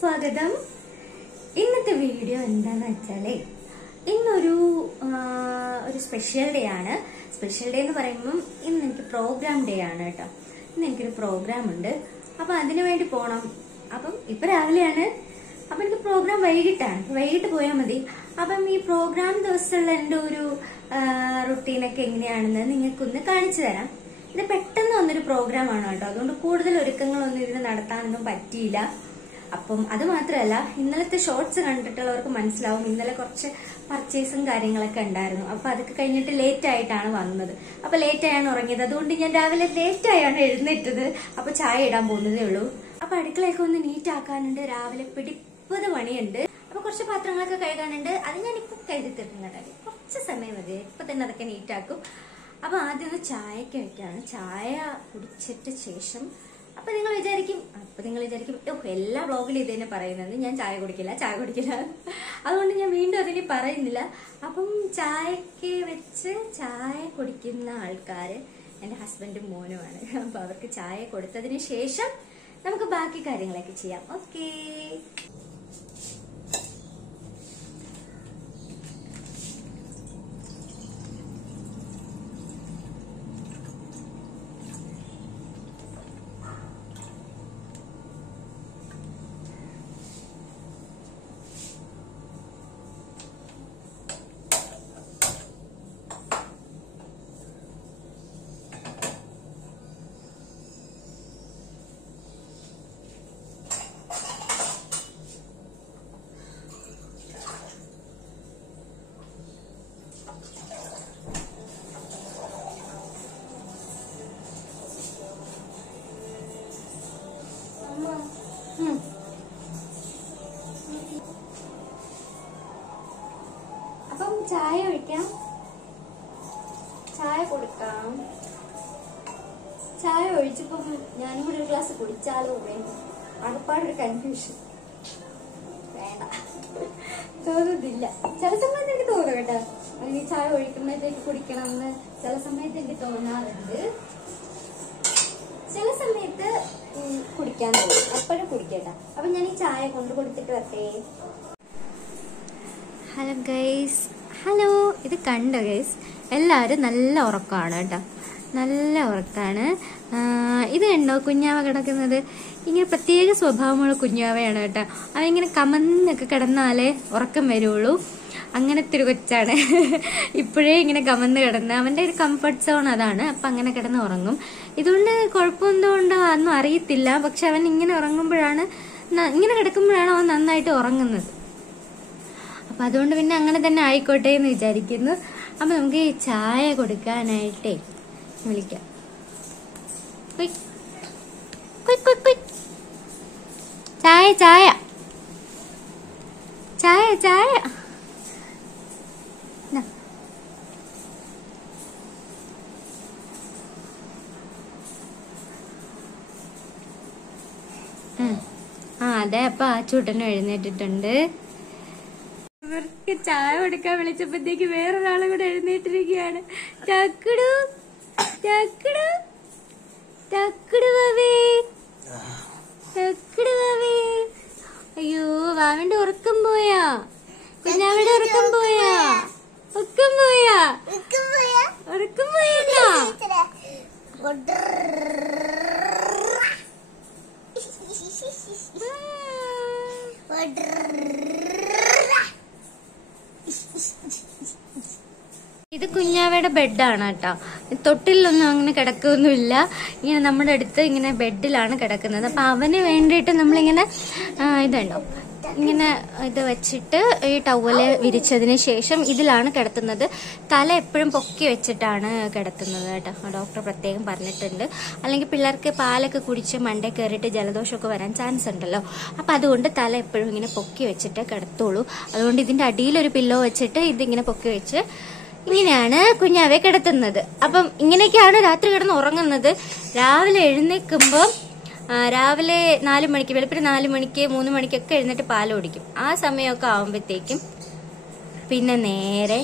സ്വാഗതം. ഇന്നത്തെ വീഡിയോ എന്താന്ന് വെച്ചാലേ ഇന്നൊരു സ്പെഷ്യൽ ഡേ ആണ്. സ്പെഷ്യൽ ഡേ എന്ന് പറയുമ്പം ഇന്ന് എനിക്ക് പ്രോഗ്രാം ഡേ ആണ് കേട്ടോ. ഇന്ന് എനിക്കൊരു പ്രോഗ്രാം ഉണ്ട്. അപ്പൊ അതിനു വേണ്ടി പോണം. അപ്പം ഇപ്പൊ രാവിലെയാണ്. അപ്പൊ എനിക്ക് പ്രോഗ്രാം വൈകിട്ടാണ്. വൈകിട്ട് പോയാൽ മതി. അപ്പം ഈ പ്രോഗ്രാം ദിവസമുള്ള എന്റെ ഒരു റുട്ടീനൊക്കെ എങ്ങനെയാണെന്ന് നിങ്ങൾക്കൊന്ന് കാണിച്ചു തരാം. ഇത് പെട്ടെന്ന് വന്നൊരു പ്രോഗ്രാം ആണ് കേട്ടോ. അതുകൊണ്ട് കൂടുതൽ ഒരുക്കങ്ങളൊന്നും ഇതിന് നടത്താനൊന്നും പറ്റിയില്ല. അപ്പം അത് മാത്രമല്ല, ഇന്നലത്തെ ഷോർട്സ് കണ്ടിട്ടുള്ളവർക്ക് മനസ്സിലാവും ഇന്നലെ കുറച്ച് പർച്ചേസും കാര്യങ്ങളൊക്കെ ഉണ്ടായിരുന്നു. അപ്പൊ അതൊക്കെ കഴിഞ്ഞിട്ട് ലേറ്റ് ആയിട്ടാണ് വന്നത്. അപ്പൊ ലേറ്റ് ആയാണ് ഉറങ്ങിയത്. അതുകൊണ്ട് ഞാൻ രാവിലെ ലേറ്റ് ആയാണ് എഴുന്നേറ്റത്. അപ്പൊ ചായ ഇടാൻ പോകുന്നതേ ഉള്ളൂ. അപ്പൊ അടുക്കളയൊക്കെ ഒന്ന് നീറ്റ് ആക്കാനുണ്ട്. രാവിലെ പിടിപ്പത് പണിയുണ്ട്. അപ്പൊ കുറച്ച് പാത്രങ്ങളൊക്കെ കഴുകാനുണ്ട്. അത് ഞാനിപ്പോ കരുതി തരുന്നുണ്ടായി. കുറച്ച് സമയം മതി. ഇപ്പൊ തന്നെ അതൊക്കെ നീറ്റാക്കും. അപ്പൊ ആദ്യം ഒന്ന് ചായക്ക് വെക്കാണ്. ചായ കുടിച്ചിട്ട് ശേഷം അപ്പൊ നിങ്ങൾ വിചാരിക്കും എല്ലാ വ്ളോഗിലും ഇത് തന്നെ പറയുന്നത് ഞാൻ ചായ കുടിക്കില്ല. അതുകൊണ്ട് ഞാൻ വീണ്ടും അതിന് പറയുന്നില്ല. അപ്പം ചായക്ക് വെച്ച് ചായ കുടിക്കുന്ന ആൾക്കാര് എന്റെ ഹസ്ബൻഡും മോനുമാണ്. അപ്പൊ അവർക്ക് ചായ കൊടുത്തതിന് ശേഷം നമുക്ക് ബാക്കി കാര്യങ്ങളൊക്കെ ചെയ്യാം. ഓക്കേ. അപ്പം ചായ ഒഴിക്കാം. ചായ കൊടുക്കാം. ചായ ഒഴിച്ചപ്പം ഞാനും കൂടി ഒരു ഗ്ലാസ് കുടിച്ചാലോ വേണ്ട. അകപ്പാടൊരു കൺഫ്യൂഷൻ. വേണ്ട തോന്നുന്നില്ല. ചില സമയത്ത് എനിക്ക് തോന്നും കേട്ടോ, ഈ ചായ ഒഴിക്കുമ്പോഴത്തേക്ക് കുടിക്കണം എന്ന് ചില സമയത്ത് എനിക്ക് തോന്നാറുണ്ട്. ചില സമയത്ത് കുടിക്കാൻ തോന്നും. എപ്പോഴും കുടിക്കട്ടെ. അപ്പൊ ഞാൻ ഈ ചായ കൊണ്ട് കൊടുത്തിട്ട് വരട്ടെ. Hello guys. ഹലോ. ഇത് കണ്ടോ ഗൈസ്, എല്ലാവരും നല്ല ഉറക്കമാണ് കേട്ടോ. നല്ല ഉറക്കമാണ്. ഇത് കണ്ടോ കുഞ്ഞാവ കിടക്കുന്നത്. ഇങ്ങനെ പ്രത്യേക സ്വഭാവമുള്ള കുഞ്ഞാവയാണ് കേട്ടോ. അവനിങ്ങനെ കമന്നൊക്കെ കിടന്നാലേ ഉറക്കം വരുള്ളൂ. അങ്ങനത്തെ ഒരു കൊച്ചാണ്. ഇപ്പോഴേ ഇങ്ങനെ കമന്ന് കിടന്ന് അവന്റെ ഒരു കംഫർട്ട് സോൺ അതാണ്. അപ്പൊ അങ്ങനെ കിടന്ന് ഉറങ്ങും. ഇതുകൊണ്ട് കുഴപ്പമെന്തുകൊണ്ടോ ഒന്നും അറിയത്തില്ല. പക്ഷെ അവൻ ഇങ്ങനെ ഉറങ്ങുമ്പോഴാണ്, ഇങ്ങനെ കിടക്കുമ്പോഴാണ് അവൻ നന്നായിട്ട് ഉറങ്ങുന്നത്. അപ്പൊ അതുകൊണ്ട് പിന്നെ അങ്ങനെ തന്നെ ആയിക്കോട്ടെ എന്ന് വിചാരിക്കുന്നു. അപ്പൊ നമുക്ക് ഈ ചായ കൊടുക്കാനായിട്ടേ വിളിക്കാം. ചായ ചായ ചായ ചായ. അതെ. അപ്പൊ ആ ചൂട്ടനും എഴുന്നേറ്റിട്ടുണ്ട്. ഇവർക്ക് ചായ കൊടുക്കാൻ വിളിച്ചപ്പോഴത്തേക്ക് വേറൊരാളെ കൂടെ എഴുന്നേറ്റിരിക്കുകയാണ്. ചക്കുടു ചക്കുടു ചക്കുടു വാവേ, ചക്കുടു വാവേ. അയ്യോ, വാവന്റെ ഉറക്കം പോയാ? കുഞ്ഞാവിടെ ഉറക്കം പോയാ? ഉറക്കം പോയാ? ഉറക്കം പോയാ? ഇത് കുഞ്ഞാവയുടെ ബെഡാണ് കേട്ടോ. തൊട്ടിലൊന്നും അങ്ങനെ കിടക്കൊന്നുമില്ല. ഇങ്ങനെ നമ്മുടെ അടുത്ത് ഇങ്ങനെ ബെഡിലാണ് കിടക്കുന്നത്. അപ്പൊ അവന് വേണ്ടിയിട്ട് നമ്മളിങ്ങനെ ഇതുണ്ടോ, ഇങ്ങനെ ഇത് വെച്ചിട്ട് ഈ ടവല് വിരിച്ചതിന് ശേഷം ഇതിലാണ് കിടത്തുന്നത്. തല എപ്പോഴും പൊക്കി വെച്ചിട്ടാണ് കിടത്തുന്നത് കേട്ടോ. ഡോക്ടർ പ്രത്യേകം പറഞ്ഞിട്ടുണ്ട്. അല്ലെങ്കിൽ പിള്ളേർക്ക് പാലൊക്കെ കുടിച്ച് മണ്ടേ കയറിയിട്ട് ജലദോഷമൊക്കെ വരാൻ ചാൻസ് ഉണ്ടല്ലോ. അപ്പൊ അതുകൊണ്ട് തല എപ്പോഴും ഇങ്ങനെ പൊക്കി വെച്ചിട്ട് കിടത്തുള്ളൂ. അതുകൊണ്ട് ഇതിന്റെ അടിയിലൊരു പില്ലോ വെച്ചിട്ട് ഇതിങ്ങനെ പൊക്കി വെച്ച് ഇങ്ങനെയാണ് കുഞ്ഞാവെ കിടത്തുന്നത്. അപ്പം ഇങ്ങനെയൊക്കെയാണ് രാത്രി കിടന്ന് ഉറങ്ങുന്നത്. രാവിലെ എഴുന്നേൽക്കുമ്പോൾ രാവിലെ 4 മണിക്ക്, വെളുപ്പിന് 4 മണിക്ക് 3 മണിക്കൊക്കെ എഴുന്നേറ്റ് പാല് കുടിക്കും. ആ സമയമൊക്കെ ആവുമ്പോഴത്തേക്കും പിന്നെ നേരെ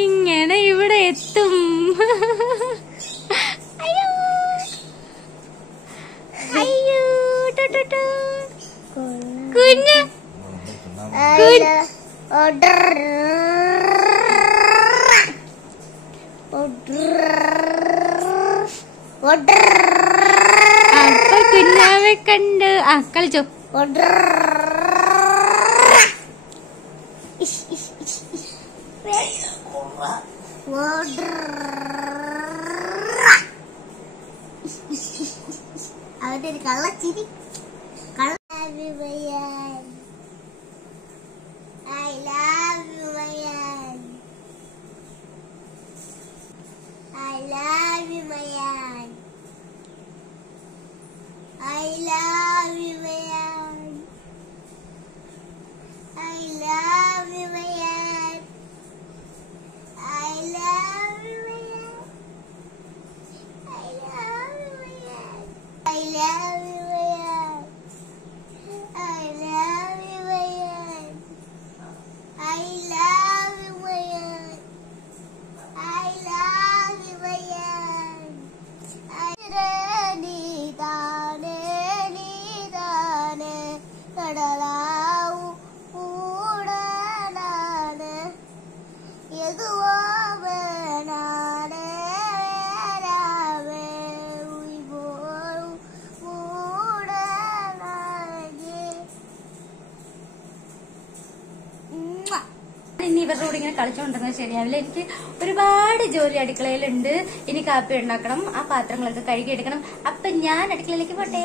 ഇങ്ങനെ ഇവിടെ എത്തും. അയ്യോ അപ്പൊ കുഞ്ഞാവെ കണ്ട് കളിച്ചോ. അവന്റെ ഒരു കള്ളച്ചിരി. I love you, Mayan. I love you, Mayan. I love you, Mayan. I love you, Mayan. I love you, Mayan. I love you, Mayan. I love you, Mayan. I love you, Mayan. I love you, Mayan. I love you, Mayan. നീതാനേ കടലാവു കൂടനാണ് എതുവോ വേണാനേ രാവേ ഉയ്വോ കൂടനാകെ. ഇനി ഇവരുടെ കൂടെ ഇങ്ങനെ കളിച്ചോണ്ടിരുന്നത് ശരിയാവില്ല. എനിക്ക് ഒരുപാട് ജോലി അടുക്കളയിലുണ്ട്. ഇനി കാപ്പി ഉണ്ടാക്കണം, ആ പാത്രങ്ങളൊക്കെ കഴുകിയെടുക്കണം. അപ്പൊ ഞാൻ അടുക്കളയിലേക്ക് പോട്ടെ.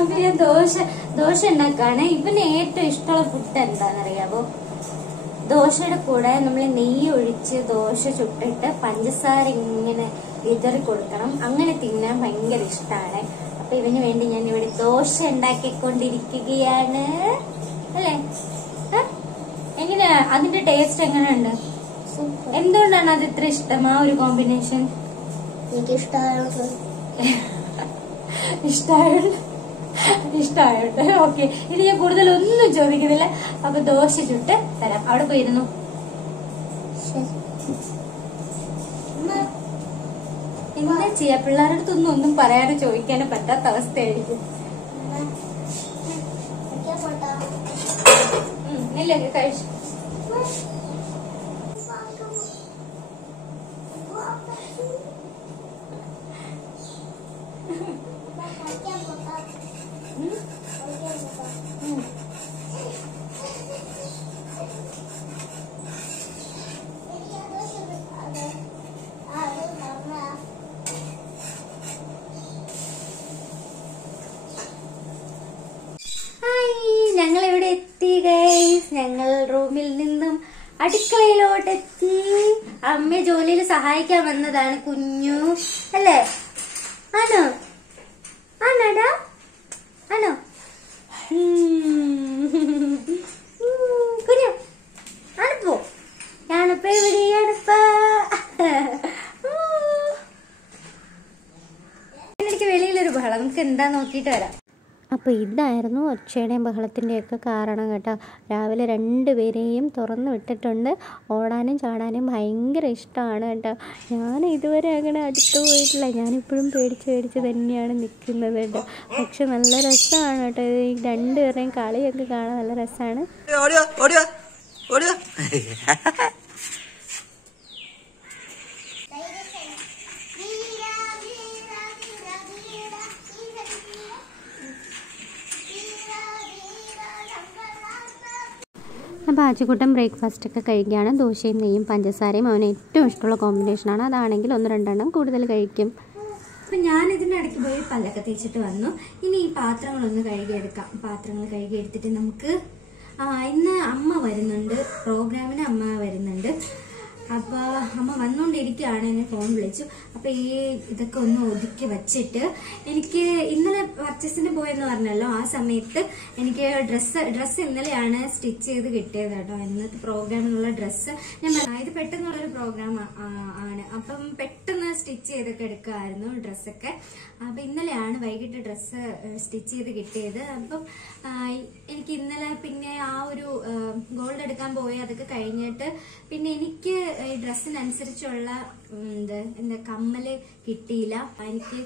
അപ്പൊ ഞാൻ ദോശ ഉണ്ടാക്കാണ്. ഇവന് ഏറ്റവും ഇഷ്ടമുള്ള ഫുഡ് എന്താണെന്നറിയാവോ? ദോശയുടെ കൂടെ നമ്മൾ നെയ്യ് ഒഴിച്ച് ദോശ ചുട്ടിട്ട് പഞ്ചസാര ഇങ്ങനെ വിതറി കൊടുക്കണം. അങ്ങനെ തിന്നാൻ ഭയങ്കര ഇഷ്ടമാണ്. അപ്പൊ ഇവന് വേണ്ടി ഞാൻ ഇവിടെ ദോശ ഉണ്ടാക്കിക്കൊണ്ടിരിക്കുകയാണ്. അല്ലേ? എങ്ങനെയാ അതിന്റെ ടേസ്റ്റ് എങ്ങനെയുണ്ട്? എന്തുകൊണ്ടാണ് അത് ഇത്ര ഇഷ്ടം? ആ ഒരു കോമ്പിനേഷൻ എനിക്ക് ഇഷ്ടമായോണ്ട്. ഓക്കെ, ഇനി ഞാൻ കൂടുതലൊന്നും ചോദിക്കുന്നില്ല. അപ്പൊ ദോശ ചുട്ട് തരാം. അവിടെ പോയിരുന്നു. എന്താ ചെയ്യാ, പിള്ളേരുടെ അടുത്തൊന്നും ഒന്നും പറയാനോ ചോദിക്കാനോ പറ്റാത്ത അവസ്ഥയായിരിക്കും. ഇല്ല, കഴിച്ചു. ഞങ്ങൾ ഇവിടെ എത്തി ഗൈസ്. ഞങ്ങൾ റൂമിൽ നിന്നും അടുക്കളയിലോട്ടെത്തി. അമ്മ ജോലിയിൽ സഹായിക്കാൻ വന്നതാണ് കുഞ്ഞു. അല്ലേ? ആണോ? ആണോടാ? ആണോ? കുഞ്ഞു ആണിപ്പോ? ഞാനിപ്പോ എവിടെയാണിപ്പോ? എനിക്ക് വെളിയിലൊരു ബഹളം. നമുക്ക് എന്താ നോക്കിയിട്ട് വരാം. അപ്പോൾ ഇതായിരുന്നു ഒച്ചയുടെയും ബഹളത്തിൻ്റെയൊക്കെ കാരണം കേട്ടോ. രാവിലെ 2 പേരെയും തുറന്ന് വിട്ടിട്ടുണ്ട്. ഓടാനും ചാടാനും ഭയങ്കര ഇഷ്ടമാണ് കേട്ടോ. ഞാൻ ഇതുവരെ അങ്ങനെ അടുത്ത് പോയിട്ടില്ല. ഞാനിപ്പോഴും പേടിച്ച് തന്നെയാണ് നിൽക്കുന്നത് കേട്ടോ. പക്ഷെ നല്ല രസമാണ് കേട്ടോ. ഈ 2 പേരുടെയും കളിയൊക്കെ കാണാൻ നല്ല രസമാണ്. അപ്പോൾ ആച്ചുകൂട്ടം ബ്രേക്ക്ഫാസ്റ്റൊക്കെ കഴിക്കുകയാണ്. ദോശയും നെയ്യും പഞ്ചസാരയും അവന് ഏറ്റവും ഇഷ്ടമുള്ള കോമ്പിനേഷനാണ്. അതാണെങ്കിൽ 1-2 കൂടുതൽ കഴിക്കും. അപ്പം ഞാനിതിനിടയ്ക്ക് പോയി പല്ലൊക്കെ തേച്ചിട്ട് വന്നു. ഇനി ഈ പാത്രങ്ങളൊന്ന് കഴുകിയെടുക്കാം. പാത്രങ്ങൾ കഴുകിയെടുത്തിട്ട് നമുക്ക് ഇന്ന് അമ്മ വരുന്നുണ്ട്, പ്രോഗ്രാമിന് അമ്മ വരുന്നുണ്ട്. അപ്പോൾ അമ്മ വന്നുകൊണ്ടിരിക്കുകയാണ്. എന്നെ ഫോൺ വിളിച്ചു. അപ്പോൾ ഈ ഇതൊക്കെ ഒന്ന് ഒതുക്കി വച്ചിട്ട് എനിക്ക് ഇന്നലെ പർച്ചേസിന് പോയെന്ന് പറഞ്ഞല്ലോ, ആ സമയത്ത് എനിക്ക് ഡ്രസ്സ് ഇന്നലെയാണ് സ്റ്റിച്ച് ചെയ്ത് കിട്ടിയത് കേട്ടോ. ഇന്നത്തെ പ്രോഗ്രാമിനുള്ള ഡ്രസ്സ് ഞാൻ ഇത് പെട്ടെന്നുള്ളൊരു പ്രോഗ്രാം ആണ്. അപ്പം പെട്ടെന്ന് സ്റ്റിച്ച് ചെയ്തൊക്കെ എടുക്കുമായിരുന്നു ഡ്രസ്സൊക്കെ. അപ്പം ഇന്നലെയാണ് വൈകിട്ട് ഡ്രസ്സ് സ്റ്റിച്ച് ചെയ്ത് കിട്ടിയത്. അപ്പം എനിക്ക് ഇന്നലെ പിന്നെ ആ ഒരു ഗോൾഡ് എടുക്കാൻ പോയി, അതൊക്കെ കഴിഞ്ഞിട്ട് പിന്നെ എനിക്ക് ഈ ഡ്രസ്സിനനുസരിച്ചുള്ള എന്താ കമ്മല് കിട്ടിയില്ല എനിക്ക്.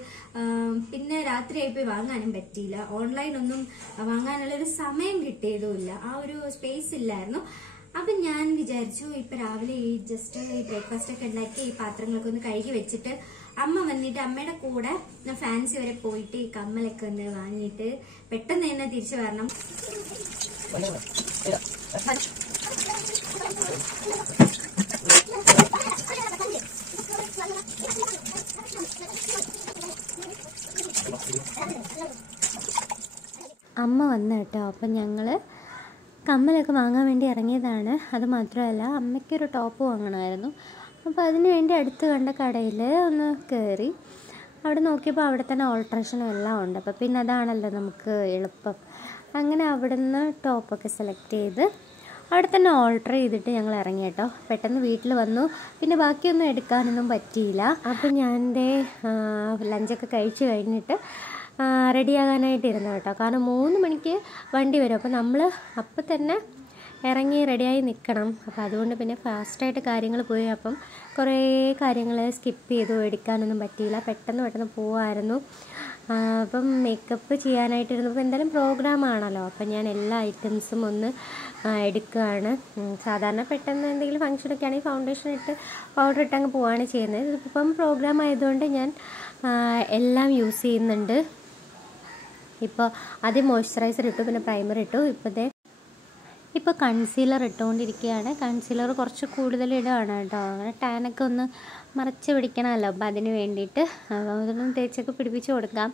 പിന്നെ രാത്രിയായി പോയി വാങ്ങാനും പറ്റിയില്ല. ഓൺലൈനൊന്നും വാങ്ങാനുള്ളൊരു സമയം കിട്ടിയതുമില്ല, ആ ഒരു സ്പേസ് ഇല്ലായിരുന്നു. അപ്പം ഞാൻ വിചാരിച്ചു ഇപ്പം രാവിലെ ഈ ജസ്റ്റ് ഈ ബ്രേക്ക്ഫാസ്റ്റ് ഒക്കെ ഉണ്ടാക്കി ഈ പാത്രങ്ങളൊക്കെ ഒന്ന് കഴുകി വെച്ചിട്ട് അമ്മ വന്നിട്ട് അമ്മയുടെ കൂടെ ഫാൻസി വരെ പോയിട്ട് ഈ കമ്മലൊക്കെ ഒന്ന് വാങ്ങിയിട്ട് പെട്ടെന്ന് തന്നെ തിരിച്ചു വരണം. അമ്മ വന്നു കേട്ടോ. അപ്പം ഞങ്ങൾ കമ്മലൊക്കെ വാങ്ങാൻ വേണ്ടി ഇറങ്ങിയതാണ്. അത് മാത്രമല്ല അമ്മയ്ക്കൊരു ടോപ്പ് വാങ്ങണമായിരുന്നു. അപ്പോൾ അതിന് വേണ്ടി അടുത്ത് കണ്ട കടയിൽ ഒന്ന് കയറി. അവിടെ നോക്കിയപ്പോൾ അവിടെ തന്നെ ഓൾട്രേഷനും എല്ലാം ഉണ്ട്. അപ്പോൾ പിന്നെ അതാണല്ലോ നമുക്ക് എളുപ്പം. അങ്ങനെ അവിടെ നിന്ന് ടോപ്പൊക്കെ സെലക്ട് ചെയ്ത് അവിടെ തന്നെ ഓൾട്ടർ ചെയ്തിട്ട് ഞങ്ങൾ ഇറങ്ങി കേട്ടോ. പെട്ടെന്ന് വീട്ടിൽ വന്നു. പിന്നെ ബാക്കിയൊന്നും എടുക്കാനൊന്നും പറ്റിയില്ല. അപ്പോൾ ഞാൻ എൻ്റെ ലഞ്ചൊക്കെ കഴിച്ച് കഴിഞ്ഞിട്ട് റെഡിയാകാനായിട്ടിരുന്നു കേട്ടോ. കാരണം 3 മണിക്ക് വണ്ടി വരും. അപ്പോൾ നമ്മൾ അപ്പം തന്നെ ഇറങ്ങി റെഡിയായി നിൽക്കണം. അപ്പോൾ അതുകൊണ്ട് പിന്നെ ഫാസ്റ്റായിട്ട് കാര്യങ്ങൾ പോയി. അപ്പം കുറേ കാര്യങ്ങൾ സ്കിപ്പ് ചെയ്തു, എടുക്കാനൊന്നും പറ്റിയില്ല. പെട്ടെന്ന് പോവായിരുന്നു. അപ്പം മേക്കപ്പ് ചെയ്യാനായിട്ടിരുന്നപ്പോൾ എന്തായാലും പ്രോഗ്രാമാണല്ലോ. അപ്പം ഞാൻ എല്ലാ ഐറ്റംസും ഒന്ന് എടുക്കുകയാണ്. സാധാരണ പെട്ടെന്ന് എന്തെങ്കിലും ഫംഗ്ഷനൊക്കെ ആണെങ്കിൽ ഫൗണ്ടേഷൻ ഇട്ട് പൗഡർ ഇട്ടങ്ങ് പോവുകയാണ് ചെയ്യുന്നത്. ഇതിപ്പം പ്രോഗ്രാം ആയതുകൊണ്ട് ഞാൻ എല്ലാം യൂസ് ചെയ്യുന്നുണ്ട്. ഇപ്പോൾ ആദ്യം മോയ്സ്ചറൈസർ ഇട്ടു, പിന്നെ പ്രൈമർ ഇട്ടു. ഇപ്പോൾ കൺസീലർ ഇട്ടുകൊണ്ടിരിക്കുകയാണ്. കൺസീലർ കുറച്ച് കൂടുതൽ ഇടുകയാണ് കേട്ടോ. അങ്ങനെ ടാനൊക്കെ ഒന്ന് മറച്ച് പിടിക്കണമല്ലോ. അപ്പോൾ അതിന് വേണ്ടിയിട്ട് അതൊന്നും തേച്ചൊക്കെ പിടിപ്പിച്ച് കൊടുക്കാം.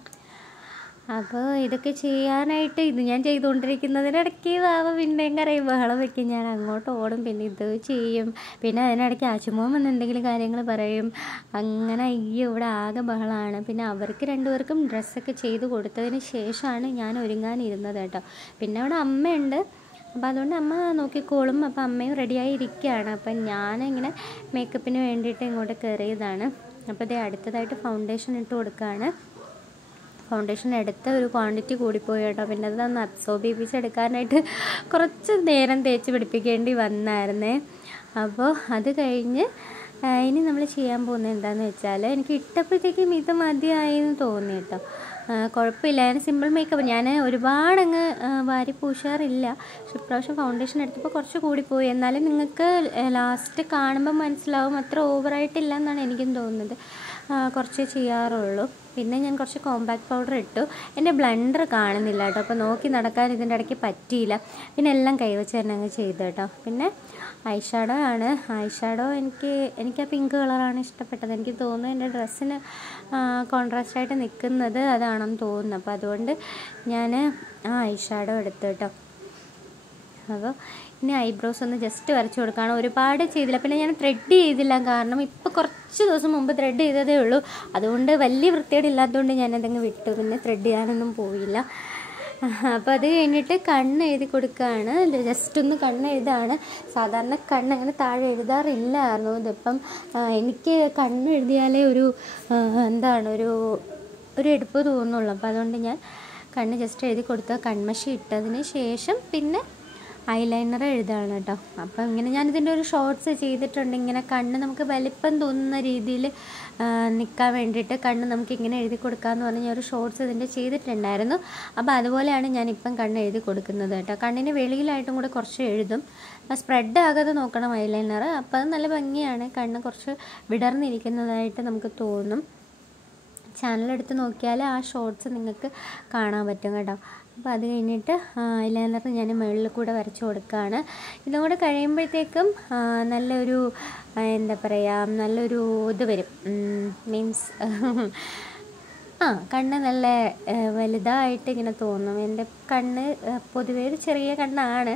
അപ്പോൾ ഇതൊക്കെ ചെയ്യാനായിട്ട് ഇത് ഞാൻ ചെയ്തുകൊണ്ടിരിക്കുന്നതിനിടയ്ക്ക് പിന്നെയും കരയും, ബഹളം വയ്ക്കും. ഞാൻ അങ്ങോട്ട് ഓടും, പിന്നെ ഇത് ചെയ്യും. പിന്നെ അതിനിടയ്ക്ക് ആച്ചുമോൻ വന്ന് എന്തെങ്കിലും കാര്യങ്ങൾ പറയും. അങ്ങനെ ഇവിടെ ആകെ ബഹളമാണ്. പിന്നെ അവർക്ക് 2 പേർക്കും ഡ്രസ്സൊക്കെ ചെയ്ത് കൊടുത്തതിന് ശേഷമാണ് ഞാൻ ഒരുങ്ങാനിരുന്നത് കേട്ടോ. പിന്നെ അവിടെ അമ്മയുണ്ട്. അപ്പോൾ അതുകൊണ്ട് അമ്മ നോക്കിക്കോളും. അപ്പോൾ അമ്മയും റെഡിയായി ഇരിക്കുകയാണ്. അപ്പം ഞാനിങ്ങനെ മേക്കപ്പിന് വേണ്ടിയിട്ട് ഇങ്ങോട്ട് കയറിയതാണ്. അപ്പോൾ ഇത് അടുത്തതായിട്ട് ഫൗണ്ടേഷൻ ഇട്ട് കൊടുക്കുകയാണ്. ഫൗണ്ടേഷൻ എടുത്ത ഒരു ക്വാണ്ടിറ്റി കൂടിപ്പോയി കേട്ടോ. പിന്നെ അതൊന്ന് അബ്സോർബ് ചെയ്യിപ്പിച്ചെടുക്കാനായിട്ട് കുറച്ച് നേരം തേച്ച് പിടിപ്പിക്കേണ്ടി വന്നായിരുന്നേ. അപ്പോൾ അത് കഴിഞ്ഞ് ഇനി നമ്മൾ ചെയ്യാൻ പോകുന്നത് എന്താണെന്ന് വെച്ചാൽ, എനിക്ക് ഇട്ടപ്പോഴത്തേക്കും ഇത് മതിയായി എന്ന് തോന്നി കേട്ടോ. കുഴപ്പമില്ല. ഞാൻ സിമ്പിൾ മേക്കപ്പ് ഞാൻ ഒരുപാടങ്ങ് വാരി പൂശാറില്ല. പക്ഷെ ഇപ്രാവശ്യം ഫൗണ്ടേഷൻ എടുത്തപ്പോൾ കുറച്ച് കൂടിപ്പോയി. എന്നാലും നിങ്ങൾക്ക് ലാസ്റ്റ് കാണുമ്പോൾ മനസ്സിലാവും അത്ര ഓവറായിട്ടില്ല എന്നാണ് എനിക്കും തോന്നുന്നത്. കുറച്ച് ചെയ്യാറുള്ളൂ. പിന്നെ ഞാൻ കുറച്ച് കോമ്പാക്ട് പൗഡർ ഇട്ടു. എൻ്റെ ബ്ലെൻഡർ കാണുന്നില്ല കേട്ടോ. അപ്പോൾ നോക്കി നടക്കാൻ ഇതിൻ്റെ ഇടയ്ക്ക് പറ്റിയില്ല. പിന്നെ എല്ലാം കൈവച്ച് തന്നെ അങ്ങ് ചെയ്തു കേട്ടോ. പിന്നെ ഐഷാഡോ ആണ്. ഐഷാഡോ എനിക്ക് ആ പിങ്ക് കളറാണ് ഇഷ്ടപ്പെട്ടത്. എനിക്ക് തോന്നുന്നു എൻ്റെ ഡ്രസ്സിന് കോൺട്രാസ്റ്റായിട്ട് നിൽക്കുന്നത് അതാണെന്ന് തോന്നുന്നു. അപ്പോൾ അതുകൊണ്ട് ഞാൻ ഐഷാഡോ എടുത്തു കേട്ടോ. അപ്പോൾ ഇനി ഐബ്രോസ് ഒന്ന് ജസ്റ്റ് വരച്ച് കൊടുക്കുകയാണ്. ഒരുപാട് ചെയ്തില്ല. പിന്നെ ഞാൻ ത്രെഡ് ചെയ്തില്ല. കാരണം ഇപ്പോൾ കുറച്ച് ദിവസം മുമ്പ് ത്രെഡ് ചെയ്തതേ ഉള്ളൂ. അതുകൊണ്ട് വലിയ വൃത്തിയോടെ ഇല്ലാത്തതുകൊണ്ട് ഞാനതങ്ങ് വിട്ടു. പിന്നെ ത്രെഡ് ചെയ്യാനൊന്നും പോയില്ല. അപ്പോൾ അത് കഴിഞ്ഞിട്ട് കണ്ണ് എഴുതി കൊടുക്കുകയാണ്. ജസ്റ്റ് ഒന്ന് കണ്ണ് എഴുതാണ്. സാധാരണ കണ്ണ് അങ്ങനെ താഴെ എഴുതാറില്ലായിരുന്നു. ഇതിപ്പം എനിക്ക് കണ്ണ് എഴുതിയാലേ ഒരു എടുപ്പ് തോന്നുള്ളൂ. അപ്പോൾ അതുകൊണ്ട് ഞാൻ കണ്ണ് ജസ്റ്റ് എഴുതി കൊടുത്ത കൺമഷി ഇട്ടതിന് ശേഷം പിന്നെ ഐലൈനർ എഴുതാണ് കേട്ടോ. അപ്പോൾ ഇങ്ങനെ ഞാനിതിൻ്റെ ഒരു ഷോർട്സ് ചെയ്തിട്ടുണ്ട്. ഇങ്ങനെ കണ്ണ് നമുക്ക് വലിപ്പം തോന്നുന്ന രീതിയിൽ നിൽക്കാൻ വേണ്ടിയിട്ട് കണ്ണ് നമുക്ക് ഇങ്ങനെ എഴുതി കൊടുക്കാമെന്ന് പറഞ്ഞ് ഞാൻ ഒരു ഷോർട്സ് ഇതിൻ്റെ ചെയ്തിട്ടുണ്ടായിരുന്നു. അപ്പോൾ അതുപോലെയാണ് ഞാനിപ്പം കണ്ണ് എഴുതി കൊടുക്കുന്നത് കേട്ടോ. കണ്ണിന് വെളിയിലായിട്ടും കൂടെ കുറച്ച് എഴുതും. സ്പ്രെഡ് ആകാതെ നോക്കണം ഐലൈനർ. അപ്പോൾ അത് നല്ല ഭംഗിയാണ്. കണ്ണ് കുറച്ച് വിടർന്നിരിക്കുന്നതായിട്ട് നമുക്ക് തോന്നും. ചാനലെടുത്ത് നോക്കിയാൽ ആ ഷോർട്സ് നിങ്ങൾക്ക് കാണാൻ പറ്റും കേട്ടോ. അപ്പോൾ അത് കഴിഞ്ഞിട്ട് ഐലൈനർ ഞാൻ മുകളിൽ കൂടെ വരച്ച് കൊടുക്കുകയാണ്. ഇതും കൂടെ കഴിയുമ്പോഴത്തേക്കും നല്ലൊരു നല്ലൊരു ഇത് വരും. മീൻസ് കണ്ണ് നല്ല വലുതായിട്ട് ഇങ്ങനെ തോന്നും. എൻ്റെ കണ്ണ് പൊതുവേ ഒരു ചെറിയ കണ്ണാണ്.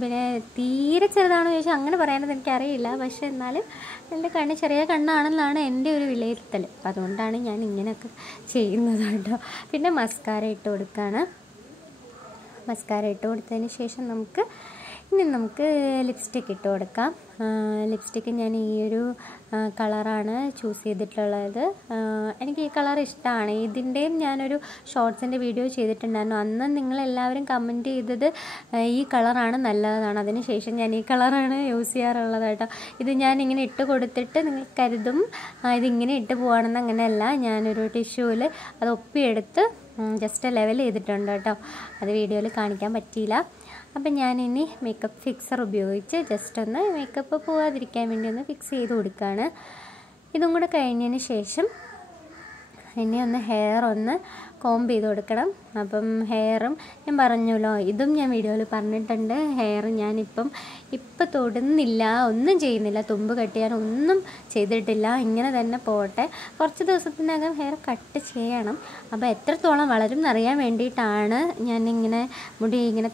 പിന്നെ തീരെ ചെറുതാണെന്ന് ചോദിച്ചാൽ അങ്ങനെ പറയാനത് എനിക്കറിയില്ല. പക്ഷെ എന്നാലും എൻ്റെ കണ്ണ് ചെറിയ കണ്ണാണെന്നാണ് എൻ്റെ ഒരു വിലയിരുത്തൽ. അപ്പം അതുകൊണ്ടാണ് ഞാൻ ഇങ്ങനെയൊക്കെ ചെയ്യുന്നത് കേട്ടോ. പിന്നെ മസ്കാര ഇട്ട് കൊടുക്കുകയാണ്. മസ്കാര ഇട്ട് കൊടുത്തതിന് ശേഷം നമുക്ക് ലിപ്സ്റ്റിക്ക് ഇട്ട് കൊടുക്കാം. ലിപ്സ്റ്റിക്ക് ഞാൻ ഈ ഒരു കളറാണ് ചൂസ് ചെയ്തിട്ടുള്ളത്. എനിക്ക് ഈ കളർ ഇഷ്ടമാണ്. ഇതിൻ്റെയും ഞാനൊരു ഷോർട്സിൻ്റെ വീഡിയോ ചെയ്തിട്ടുണ്ടായിരുന്നു. അന്ന് നിങ്ങളെല്ലാവരും കമൻറ്റ് ചെയ്തത് ഈ കളറാണ് നല്ലതാണ്. അതിന് ശേഷം ഞാൻ ഈ കളറാണ് യൂസ് ചെയ്യാറുള്ളത് കേട്ടോ. ഇത് ഞാൻ ഇങ്ങനെ ഇട്ട് കൊടുത്തിട്ട് നിങ്ങൾ കരുതും ഇതിങ്ങനെ ഇട്ട് പോവാണെന്ന്. അങ്ങനെയല്ല, ഞാനൊരു ടിഷ്യൂവിൽ അത് ഒപ്പിയെടുത്ത് ജസ്റ്റ് ലെവൽ ചെയ്തിട്ടുണ്ട് കേട്ടോ. അത് വീഡിയോയിൽ കാണിക്കാൻ പറ്റിയില്ല. അപ്പം ഞാനിനി മേക്കപ്പ് ഫിക്സർ ഉപയോഗിച്ച് ജസ്റ്റ് ഒന്ന് മേക്കപ്പ് പോകാതിരിക്കാൻ വേണ്ടി ഒന്ന് ഫിക്സ് ചെയ്ത് കൊടുക്കുകയാണ്. ഇതും കൂടെ കഴിഞ്ഞതിന് ശേഷം ഇനി ഒന്ന് ഹെയർ ഒന്ന് കോംബ് ചെയ്ത് കൊടുക്കണം. അപ്പം ഹെയറും ഞാൻ പറഞ്ഞല്ലോ, ഇതും ഞാൻ വീഡിയോയിൽ പറഞ്ഞിട്ടുണ്ട്. ഹെയർ ഞാനിപ്പം തൊടുന്നില്ല, ഒന്നും ചെയ്യുന്നില്ല, തുമ്പ് കട്ട് ചെയ്യാൻ ഒന്നും ചെയ്തിട്ടില്ല. ഇങ്ങനെ തന്നെ പോട്ടെ. കുറച്ച് ദിവസത്തിനകം ഹെയർ കട്ട് ചെയ്യണം. അപ്പോൾ എത്രത്തോളം വളരും എന്നറിയാൻ വേണ്ടിയിട്ടാണ് ഞാനിങ്ങനെ മുടി ഇങ്ങനെ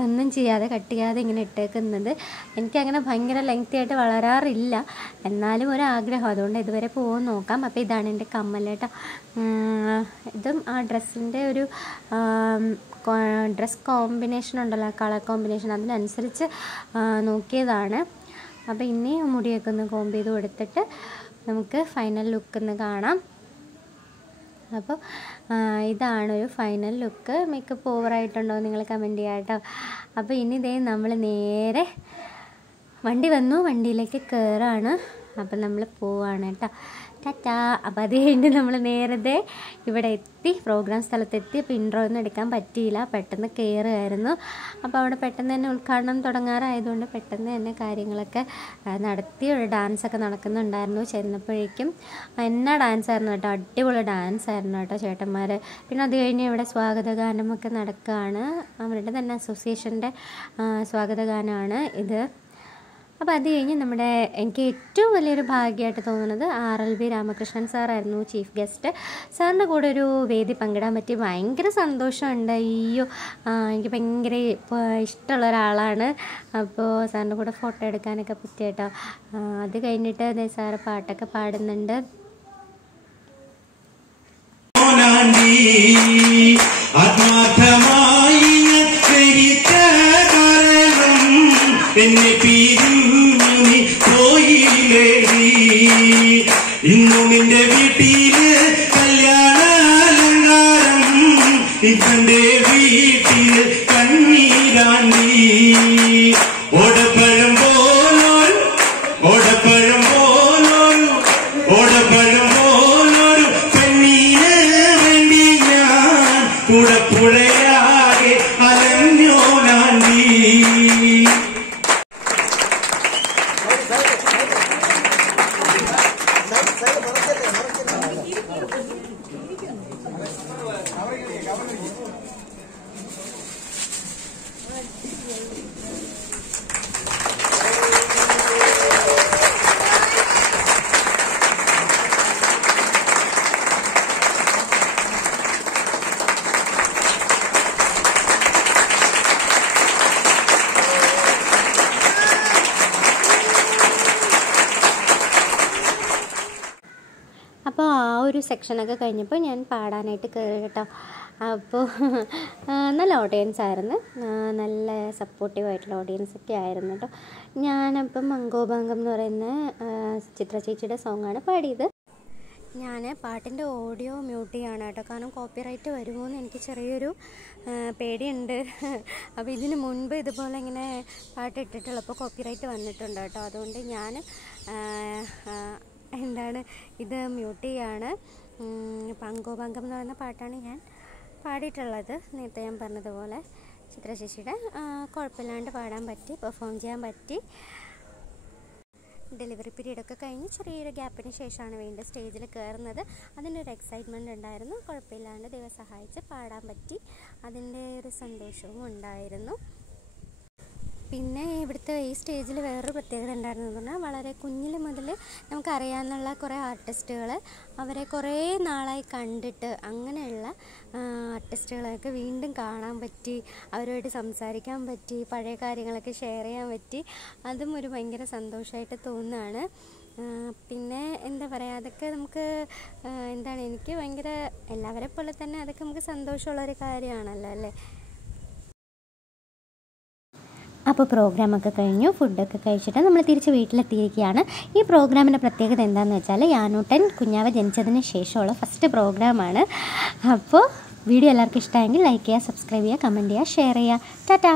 ഒന്നും ചെയ്യാതെ കട്ട് ചെയ്യാതെ ഇങ്ങനെ ഇട്ടേക്കുന്നത്. എനിക്കങ്ങനെ ഭയങ്കര ലെങ്തി ആയിട്ട് വളരാറില്ല, എന്നാലും ഒരാഗ്രഹം, അതുകൊണ്ട് ഇതുവരെ പോകുമെന്ന് നോക്കാം. അപ്പോൾ ഇതാണ് എൻ്റെ കമ്മൽ കേട്ടോ. ഇതും ആ ഡ്രസ്സിൻ്റെ ഒരു ഡ്രസ് കോമ്പിനേഷൻ ഉണ്ടല്ലോ, കളർ കോമ്പിനേഷൻ, അതിനനുസരിച്ച് നോക്കിയതാണ്. അപ്പോൾ ഇനി മുടിയൊക്കെ ഒന്ന് കോംബ് ചെയ്ത് കൊടുത്തിട്ട് നമുക്ക് ഫൈനൽ ലുക്ക് ഒന്ന് കാണാം. അപ്പോൾ ഇതാണൊരു ഫൈനൽ ലുക്ക്. മേക്കപ്പ് ഓവറായിട്ടുണ്ടോ നിങ്ങൾ കമൻറ്റ് ചെയ്യാം കേട്ടോ. അപ്പോൾ ഇനി ഇതേ നമ്മൾ നേരെ വണ്ടി വന്നു, വണ്ടിയിലേക്ക് കയറാണ്. അപ്പം നമ്മൾ പോവാണ് കേട്ടോ. ടാറ്റാ. അപ്പോൾ അത് കഴിഞ്ഞ് നമ്മൾ നേരത്തെ ഇവിടെ എത്തി, പ്രോഗ്രാം സ്ഥലത്തെത്തി. അപ്പോൾ ഇൻട്രോ ഒന്നും എടുക്കാൻ പറ്റിയില്ല, പെട്ടെന്ന് കയറുമായിരുന്നു. അപ്പോൾ അവിടെ പെട്ടെന്ന് തന്നെ ഉദ്ഘാടനം തുടങ്ങാറായതുകൊണ്ട് പെട്ടെന്ന് തന്നെ കാര്യങ്ങളൊക്കെ നടത്തി. ഒരു ഡാൻസൊക്കെ നടക്കുന്നുണ്ടായിരുന്നു. ചെന്നപ്പോഴേക്കും എന്നാ ഡാൻസായിരുന്നു കേട്ടോ, അടിപൊളി ഡാൻസായിരുന്നു കേട്ടോ ചേട്ടന്മാർ. പിന്നെ അത് കഴിഞ്ഞ് ഇവിടെ സ്വാഗതഗാനമൊക്കെ നടക്കുകയാണ്. അവരുടെ തന്നെ അസോസിയേഷൻ്റെ സ്വാഗതഗാനമാണ് ഇത്. അപ്പോൾ അത് കഴിഞ്ഞ് എനിക്ക് ഏറ്റവും വലിയൊരു ഭാഗ്യമായിട്ട് തോന്നുന്നത് RLB രാമകൃഷ്ണൻ സാറായിരുന്നു ചീഫ് ഗസ്റ്റ്. സാറിൻ്റെ കൂടെ ഒരു വേദി പങ്കിടാൻ പറ്റി, ഭയങ്കര സന്തോഷമുണ്ട്. എനിക്ക് ഭയങ്കര ഇഷ്ടമുള്ള ഒരാളാണ്. അപ്പോൾ സാറിൻ്റെ കൂടെ ഫോട്ടോ എടുക്കാനൊക്കെ പറ്റി കേട്ടോ. അത് കഴിഞ്ഞിട്ട് സാറ് പാട്ടൊക്കെ പാടുന്നുണ്ട്. ഇന്നു നിന്റെ വീട്ടില് കല്യാണാലങ്കാരം, ഇവന്റെ വീട്ടില് കണ്ണീരാണ്ടി. ഓടപ്പഴം പോലൊരു പെണ്ണിന് വേണ്ടി ഞാൻ പുഴയാകെ അലഞ്ഞോനാണ്ടി. അപ്പോൾ ആ ഒരു സെക്ഷനൊക്കെ കഴിഞ്ഞപ്പോൾ ഞാൻ പാടാനായിട്ട് കയറി കേട്ടോ. അപ്പോൾ നല്ല ഓഡിയൻസ് ആയിരുന്നു, നല്ല സപ്പോർട്ടീവായിട്ടുള്ള ഓഡിയൻസൊക്കെ ആയിരുന്നു കേട്ടോ. ഞാനപ്പം അങ്കോഭാംഗം എന്ന് പറയുന്ന ചിത്ര ചേച്ചിയുടെ സോങ്ങാണ് പാടിയത്. ഞാൻ പാട്ടിൻ്റെ ഓഡിയോ മ്യൂട്ട് ചെയ്യാണ് കേട്ടോ, കാരണം കോപ്പിറൈറ്റ് വരുമോ എന്ന് എനിക്ക് ചെറിയൊരു പേടിയുണ്ട്. അപ്പോൾ ഇതിന് മുൻപ് ഇതുപോലെ ഇങ്ങനെ പാട്ട് ഇട്ടിട്ടുള്ളപ്പോൾ കോപ്പിറൈറ്റ് വന്നിട്ടുണ്ട് കേട്ടോ. അതുകൊണ്ട് ഞാൻ ഇത് മ്യൂട്ട് ചെയ്യാണ്. അങ്കോഭാംഗം എന്ന് പറയുന്ന പാട്ടാണ് ഞാൻ പാടിയിട്ടുള്ളത്. നേരത്തെ ഞാൻ പറഞ്ഞതുപോലെ ചിത്ര ചേച്ചിയുടെ കുഴപ്പമില്ലാണ്ട് പാടാൻ പറ്റി, പെർഫോം ചെയ്യാൻ പറ്റി. ഡെലിവറി പീരീഡൊക്കെ കഴിഞ്ഞ് ചെറിയൊരു ഗ്യാപ്പിന് ശേഷമാണ് വീണ്ടും സ്റ്റേജിൽ കയറുന്നത്. അതിൻ്റെ ഒരു എക്സൈറ്റ്മെൻറ്റ് ഉണ്ടായിരുന്നു. കുഴപ്പമില്ലാണ്ട് ദൈവം സഹായിച്ച് പാടാൻ പറ്റി, അതിൻ്റെ ഒരു സന്തോഷവും ഉണ്ടായിരുന്നു. പിന്നെ ഇവിടുത്തെ ഈ സ്റ്റേജിൽ വേറൊരു പ്രത്യേകത ഉണ്ടായിരുന്നെന്ന് പറഞ്ഞാൽ, വളരെ കുഞ്ഞിൽ മുതൽ നമുക്കറിയാവുന്ന കുറേ ആർട്ടിസ്റ്റുകൾ, അവരെ കുറേ നാളായി കണ്ടിട്ട് അങ്ങനെയുള്ള ആർട്ടിസ്റ്റുകളെയൊക്കെ വീണ്ടും കാണാൻ പറ്റി, അവരുമായിട്ട് സംസാരിക്കാൻ പറ്റി, പഴയ കാര്യങ്ങളൊക്കെ ഷെയർ ചെയ്യാൻ പറ്റി. അതും ഒരു ഭയങ്കര സന്തോഷമായിട്ട് തോന്നുകയാണ്. പിന്നെ എന്താ പറയുക, അതൊക്കെ നമുക്ക് എനിക്ക് ഭയങ്കര എല്ലാവരെ പോലെ തന്നെ അതൊക്കെ നമുക്ക് സന്തോഷമുള്ളൊരു കാര്യമാണല്ലോ അല്ലേ. അപ്പോൾ പ്രോഗ്രാമൊക്കെ കഴിഞ്ഞു, ഫുഡൊക്കെ കഴിച്ചിട്ട് നമ്മൾ തിരിച്ച് വീട്ടിലെത്തിയിരിക്കുകയാണ്. ഈ പ്രോഗ്രാമിൻ്റെ പ്രത്യേകത എന്താണെന്ന് വെച്ചാൽ, യാനൂട്ടൻ കുഞ്ഞാവ ജനിച്ചതിന് ശേഷമുള്ള ഫസ്റ്റ് പ്രോഗ്രാമാണ്. അപ്പോൾ വീഡിയോ എല്ലാവർക്കും ഇഷ്ടമായെങ്കിൽ ലൈക്ക് ചെയ്യുക, സബ്സ്ക്രൈബ് ചെയ്യുക, കമൻറ്റ് ചെയ്യുക, ഷെയർ ചെയ്യുക. ടാറ്റാ.